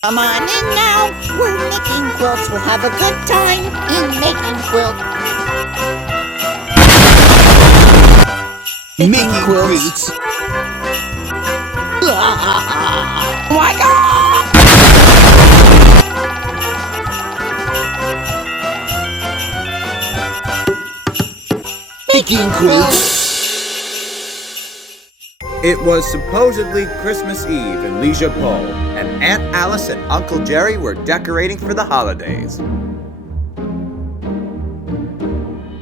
Come on in now. We're making quilts. We'll have a good time in making quilts. Making quilts. Oh my God! Making quilts. It was supposedly Christmas Eve in Leisure Pole, and Aunt Alice and Uncle Jerry were decorating for the holidays.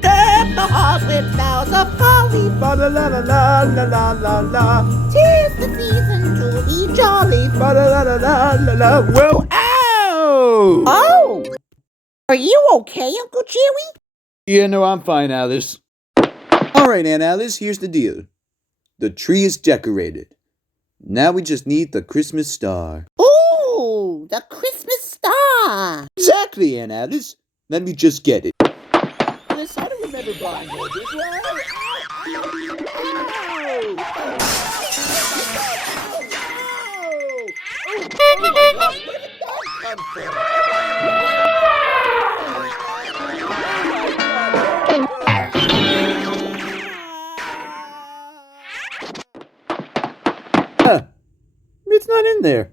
Deck the halls with boughs of holly. La la la la la la la la. 'Tis the season to be jolly. La la la la la la. Whoa! Ow! Oh! Are you okay, Uncle Jerry? Yeah, no, I'm fine, Alice. All right, Aunt Alice, here's the deal. The tree is decorated. Now we just need the Christmas star. Ooh, the Christmas star. Exactly, Aunt Alice. Let me just get it. Alice, I don't remember buying all this. It's not in there.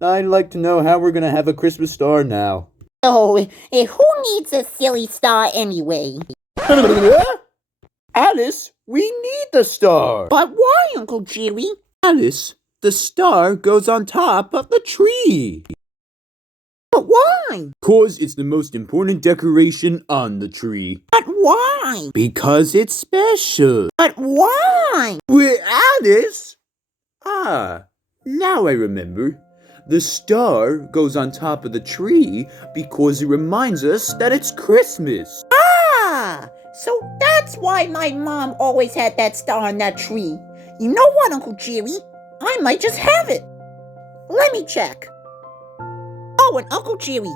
I'd like to know how we're gonna have a Christmas star now. Oh, who needs a silly star anyway? Alice, we need the star. But why, Uncle Jerry? Alice, the star goes on top of the tree. But why? 'Cause it's the most important decoration on the tree. But why? Because it's special. But why? We're Alice? Now I remember. The star goes on top of the tree because it reminds us that it's Christmas. Ah, so that's why my mom always had that star on that tree. You know what, Uncle Jerry? I might just have it. Let me check. Oh, and Uncle Jerry,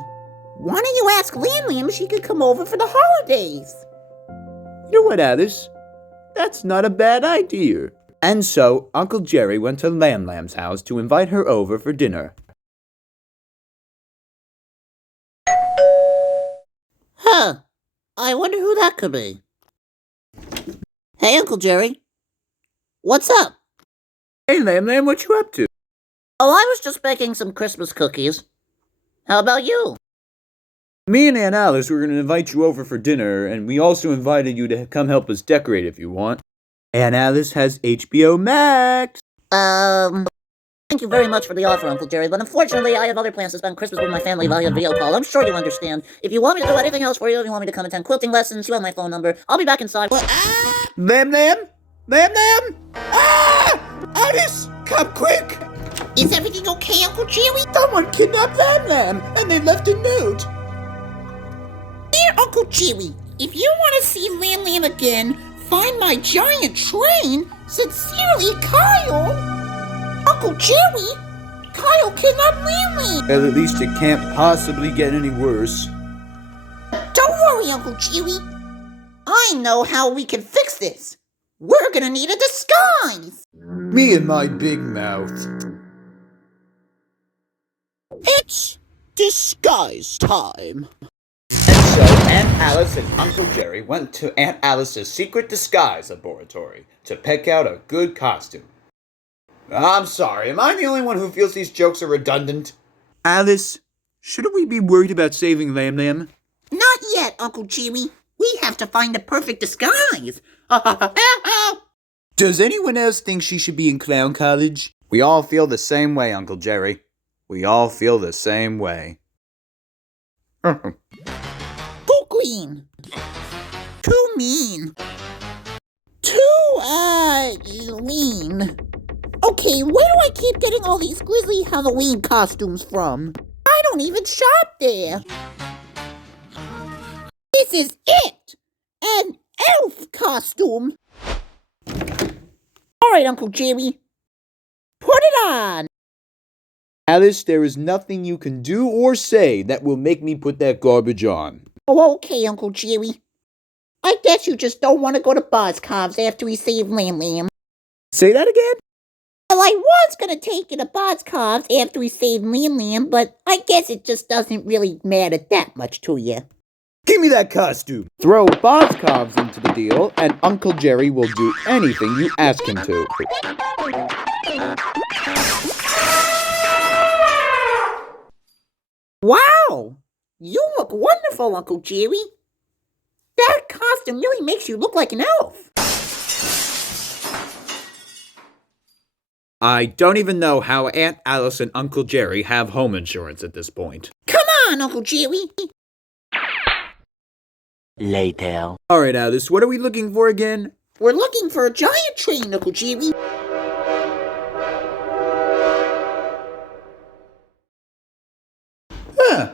why don't you ask Lam if she could come over for the holidays? You know what, Alice? That's not a bad idea. And so Uncle Jerry went to Lam's house to invite her over for dinner. Huh. I wonder who that could be. Hey, Uncle Jerry. What's up? Hey, Lam, what you up to? Oh, I was just baking some Christmas cookies. How about you? Me and Aunt Alice were going to invite you over for dinner, and we also invited you to come help us decorate if you want. Aunt Alice has HBO Max. Thank you very much for the offer, Uncle Jerry, but unfortunately I have other plans to spend Christmas with my family via video call. I'm sure you'll understand. If you want me to do anything else for you, if you want me to come attend quilting lessons, you have my phone number. I'll be back inside. Lam! Alice, come quick! Is everything okay, Uncle Jerry? Someone kidnapped Lam, and they left a note. Dear Uncle Jerry, if you want to see Lam again, find my giant train. Sincerely, Kyle. Uncle Jerry, Kyle kidnapped Lam. Well, at least it can't possibly get any worse. Don't worry, Uncle Jerry. I know how we can fix this. We're gonna need a disguise. Me and my big mouth. It's disguise time. And so Aunt Alice and Uncle Jerry went to Aunt Alice's secret disguise laboratory to pick out a good costume. I'm sorry, am I the only one who feels these jokes are redundant? Alice, shouldn't we be worried about saving Lam? Not yet, Uncle Jerry. We have to find the perfect disguise. Does anyone else think she should be in clown college? We all feel the same way, Uncle Jerry. We all feel the same way. Too green. Too mean. Too, lean. Okay, where do I keep getting all these grisly Halloween costumes from? I don't even shop there. This is it! An elf costume! Alright, Uncle Jerry. Put it on! Alice, there is nothing you can do or say that will make me put that garbage on. Oh, okay, Uncle Jerry. I guess you just don't want to go to BuzzCons after we save Lam. Say that again? Well, I was gonna take it to Boscov's after we saved Liam, but I guess it just doesn't really matter that much to you. Give me that costume. Throw Boscov's into the deal, and Uncle Jerry will do anything you ask him to. Wow! You look wonderful, Uncle Jerry. That costume really makes you look like an elf. I don't even know how Aunt Alice and Uncle Jerry have home insurance at this point. Come on, Uncle Jerry. Later. Alright, Alice, what are we looking for again? We're looking for a giant train, Uncle Jerry. Huh.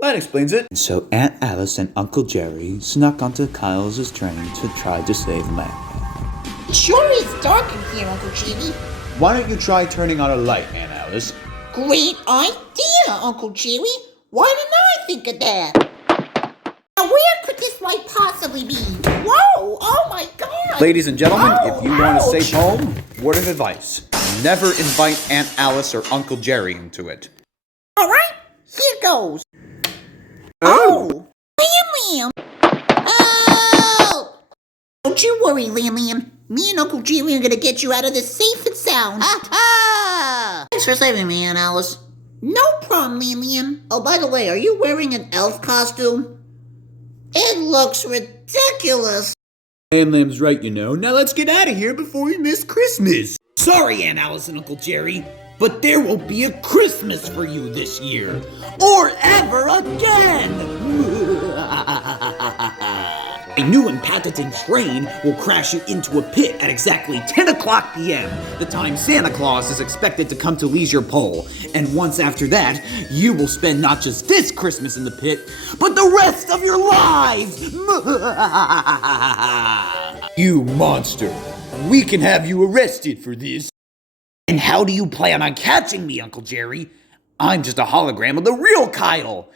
That explains it. So Aunt Alice and Uncle Jerry snuck onto Kyle's train to try to save Lamb. It sure is dark in here, Uncle Jerry. Why don't you try turning on a light, Aunt Alice? Great idea, Uncle Jerry. Why didn't I think of that? Now, where could this light possibly be? Whoa! Oh my God! Ladies and gentlemen, Oh, if you want a ouch. safe home, word of advice. Never invite Aunt Alice or Uncle Jerry into it. All right, here goes. Oh! Liam! Oh! Don't you worry, Liam. Me and Uncle Jerry are gonna get you out of this safe and sound. Ha! Thanks for saving me, Aunt Alice. No problem, Liam. Oh, by the way, are you wearing an elf costume? It looks ridiculous. Lamb's right, you know. Now let's get out of here before we miss Christmas. Sorry, Aunt Alice and Uncle Jerry, but there won't be a Christmas for you this year. Or ever again! A new and patented train will crash you into a pit at exactly 10 o'clock p.m., the time Santa Claus is expected to come to Leisure Pole. And once after that, you will spend not just this Christmas in the pit, but the rest of your lives! You monster! We can have you arrested for this. And how do you plan on catching me, Uncle Jerry? I'm just a hologram of the real Kyle!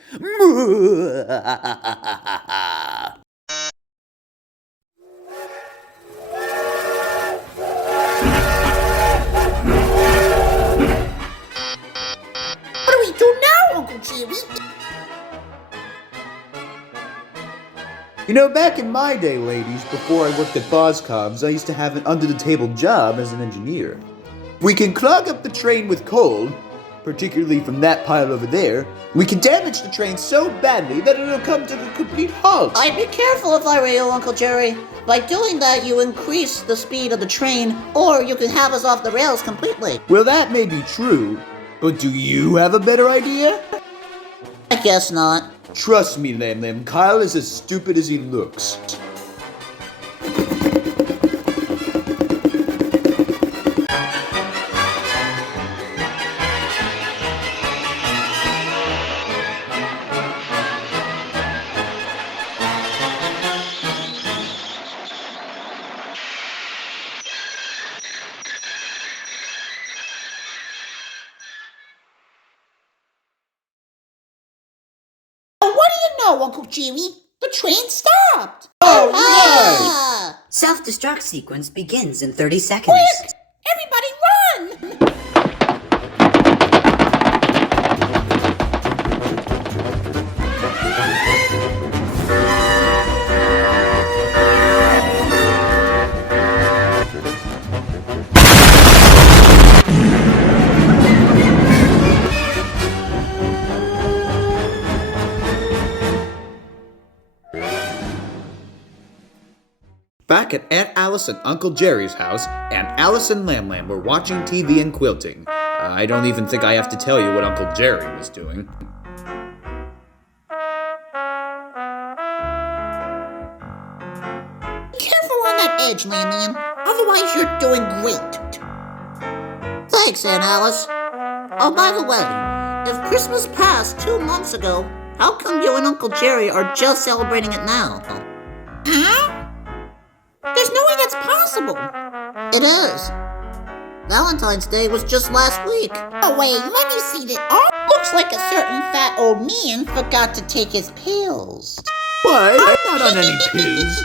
What do we do now, Uncle Jerry? You know, back in my day, ladies, before I worked at Boscov's, I used to have an under-the-table job as an engineer. We can clog up the train with coal, particularly from that pile over there. We can damage the train so badly that it'll come to a complete halt. I'd be careful if I were you, Uncle Jerry. By doing that, you increase the speed of the train, or you can have us off the rails completely. Well, that may be true, but do you have a better idea? I guess not. Trust me, Lam, Kyle is as stupid as he looks. What do you know, Uncle Jerry? The train stopped. Oh, Ah! Self-destruct sequence begins in 30 seconds. Quick! Everybody run! Back at Aunt Alice and Uncle Jerry's house, Aunt Alice and Lam were watching TV and quilting. I don't even think I have to tell you what Uncle Jerry was doing. Careful on that edge, Lamlian. Otherwise, you're doing great. Thanks, Aunt Alice. Oh, by the way, if Christmas passed 2 months ago, how come you and Uncle Jerry are just celebrating it now? Huh? There's no way that's possible. It is. Valentine's Day was just last week. Oh, wait, let me see the art. Looks like a certain fat old man forgot to take his pills. What? I'm not on any pills.